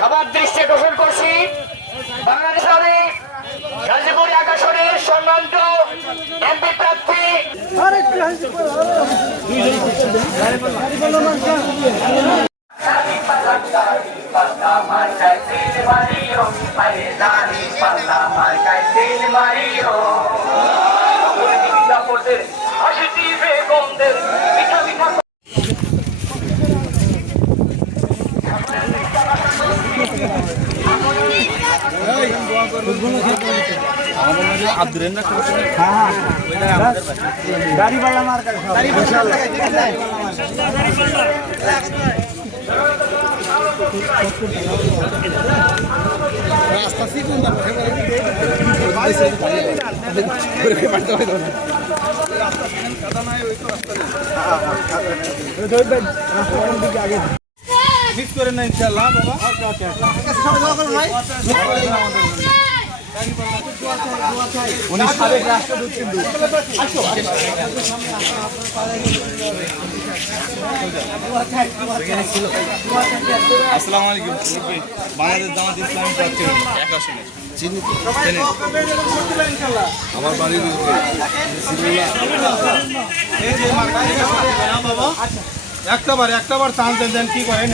সবার দৃষ্টি আকর্ষণ করছি বাংলাদেশের গাজীপুর আকাশনের সম্মানিত এমপি প্রার্থী গাড়িওয়ালা মার্কা রাস্তা সিকুন মিক্স করে না ইনশাআল্লাহ বাবা উনি সাবেক রাষ্ট্রদূত কিন্তু আসসালামু আলাইকুম বাংলাদেশ জামাত ইসলামী প্রার্থী এক আসনে আমার বাড়ি একটা বার চান্স দেন কি করেন